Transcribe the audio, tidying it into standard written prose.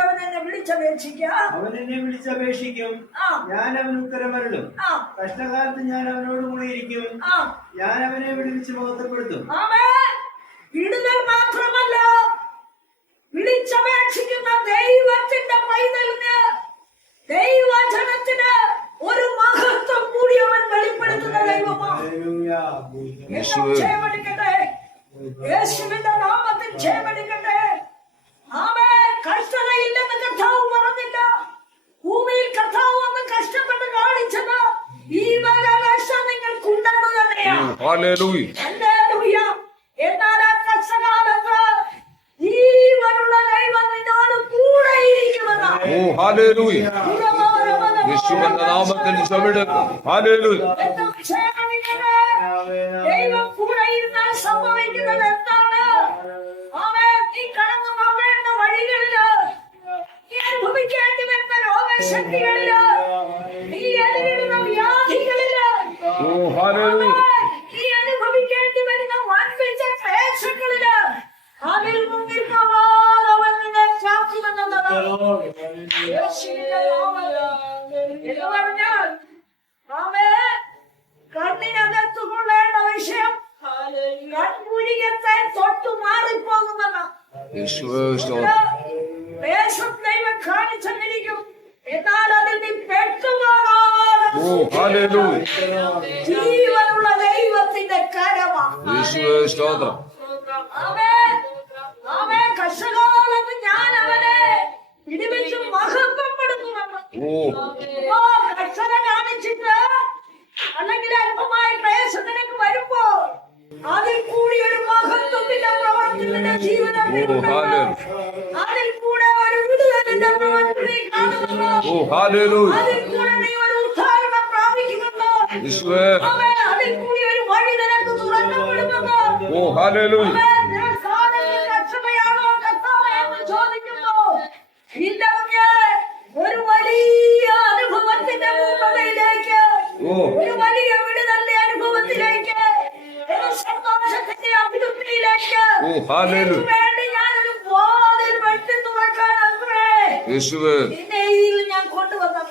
അവൻ എന്നെ വിളിച്ചപേക്ഷിക്കും, ഞാൻ അവന് ഉത്തരമരുളും. കഷ്ടകാലത്ത് ഞാൻ അവനോട് കൂടിയിരിക്കും, ഞാൻ അവനെ വിടുവിച്ച് മഹത്വപ്പെടുത്തും. വിടുതൽ മാത്രമല്ല, വിളിച്ചപേക്ഷിക്കുന്ന ദൈവത്തിന്റെ പൈതലിന്, ദൈവജനത്തിന് ഒരു മഹത്വം കൂടി അവൻ വെളിപ്പെടുത്തുന്ന ദൈവമാണ്. ക്ഷേമടിക്കട്ടെ, യേശുവിന്റെ നാമത്തിൽ ക്ഷേമടിക്കട്ടെ. കഷ്ടതയില്ലെന്ന് കർത്താവ് പറഞ്ഞില്ല. ഭൂമിയിൽ കർത്താവ് ഒന്ന് കഷ്ടപ്പെട്ട് കാണിച്ചത് ഈ വക കഷ്ടം നിങ്ങൾക്കുണ്ടെന്ന് തന്നെയാണ്. എന്നാൽ ആ കഷ്ടകാലത്ത് ജീവനുള്ള ദൈവം നിന്നോട് കൂടെ ഇരിക്കുമെന്നാണ്. ദൈവം കൂടെ ഇരുന്നാൽ സംഭവിക്കുന്നത് എന്താണ്? നീ കടന്നു പോകേണ്ട വഴികളില്, നീ അനുഭവിക്കേണ്ടി വരുന്ന രോഗശക്തികളില്, നീ നേരിടുന്ന വ്യാധികളില്, നീ അനുഭവിക്കേണ്ടി വരുന്ന വൻപിച്ച ക്ലേശങ്ങളില്, അതിൽ മുന്നിൽ അവൻ നിന്നെ കാക്കുമെന്നതാണ്. എന്ന് പറഞ്ഞാൽ കണ്ണിനകത്തു കൊള്ളേണ്ട വിഷയം കൺപുരികത്തെ തൊട്ടു മാറിപ്പോകുന്നതാണ്. ദേശം ദൈവം കാണിച്ചെന്നിരിക്കും, എന്നാൽ അതിൽ നീ പെട്ടുപോകാതെ ജീവനുള്ള ദൈവത്തിന്റെ കരമാണ്. കർഷകാലത്ത് ഞാൻ അവനെ വിടുവിച്ച് മഹത്വപ്പെടുത്തുമെന്ന് കർഷക കാണിച്ചിട്ട്, അല്ലെങ്കിൽ അല്പമായ ക്ലേശം നിനക്ക് വരുമ്പോ അതിൽ കൂടി ഒരു മഹത്വത്തിന്റെ പ്രവർത്തനത്തിന്റെ ജീവനം, അതിൽ കൂടെ ഒരു വിടുതലിന്റെ പ്രവർത്തനം കാണുന്നു, അതിൽ കൂടെ നീ ഒരു ഉദ്ധാരണം പ്രാപിക്കുമെന്ന്, അതിൽ കൂടി ഒരു വഴി നിനക്ക് തുറക്കപ്പെടുമെന്ന്. രക്ഷതയാണോ കർത്താവേ എന്ന് ചോദിക്കുന്നു. ഇല്ല, ഒരു വലിയ അനുഭവത്തിന്റെ പൂർണ്ണതയിലേക്ക്, ഒരു വലിയ വിടുതലിന്റെ അനുഭവത്തിലേക്ക്, ഒരു സന്തോഷത്തിന്റെ അഭിവൃദ്ധിയിലേക്ക് വേണ്ടി ഞാനൊരു വാതിൽ വെട്ടി തുറക്കാൻ നിന്നെ ഞാൻ കൊണ്ടുവന്നു.